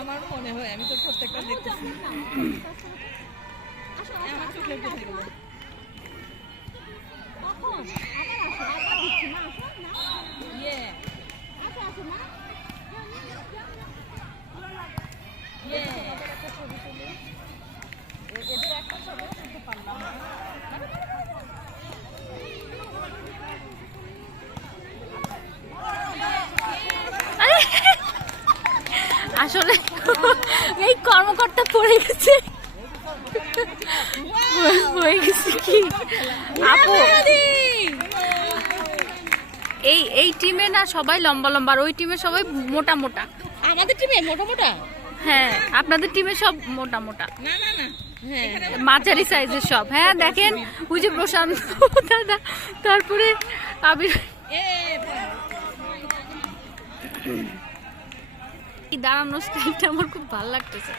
আমার মনে হয় আমি তো প্রত্যেকটা দেখতেছি। আমার চোখের কথা গেল। কখন আবার আসো, আবার দিচ্ছি না, আসো না। ইয়ে আসো আসো না। ইয়ে একটা ছবি তুলি। এদের একটা ছবি তুলতে পারলাম না। আসলে এই কর্মকর্তা পড়ে গেছে, হয়ে গেছে কি আপু, এই টিমে না সবাই লম্বা লম্বা, আর ওই টিমে সবাই মোটা মোটা। আমাদের টিমে মোটা মোটা? হ্যাঁ, আপনাদের টিমে সব মোটা মোটা, না না না, হ্যাঁ মাঝারি সাইজের সব। হ্যাঁ দেখেন, ওই যে প্রশান্ত দাদা, তারপরে আবির। দাঁড়ানো স্টাইলটা আমার খুব ভালো লাগতেছে।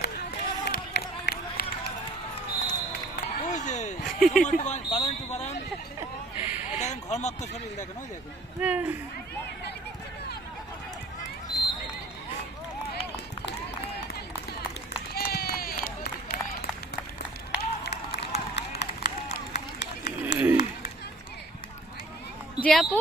যে আপু